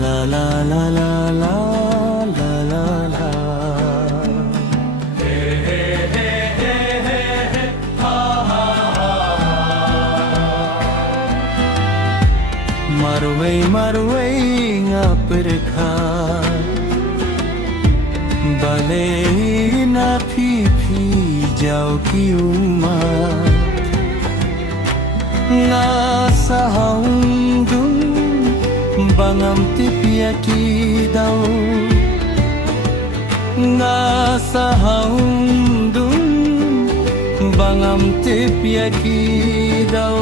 La la la la la la la la. Marway marway nga perkha bale na phi phi jao ki uma nga sahung dum bangam tipya ki dau nga sahung dum bangam tipya ki dau.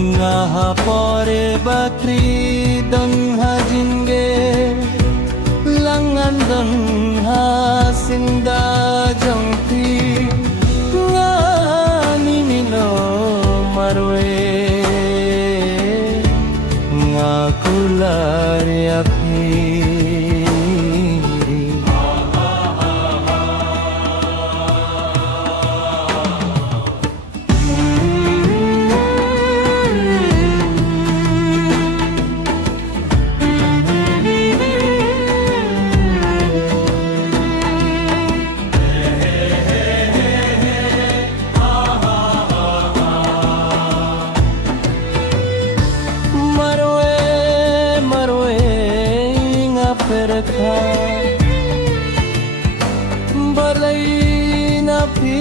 Ngaha pore bakri dong ha jinge langan dong ha sinda jongti ngani nilo marwe ngakular ya perkha balai na phi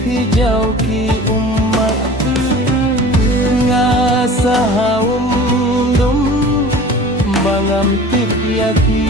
phi jao ki ummat nga sahum dum bangam tipya ki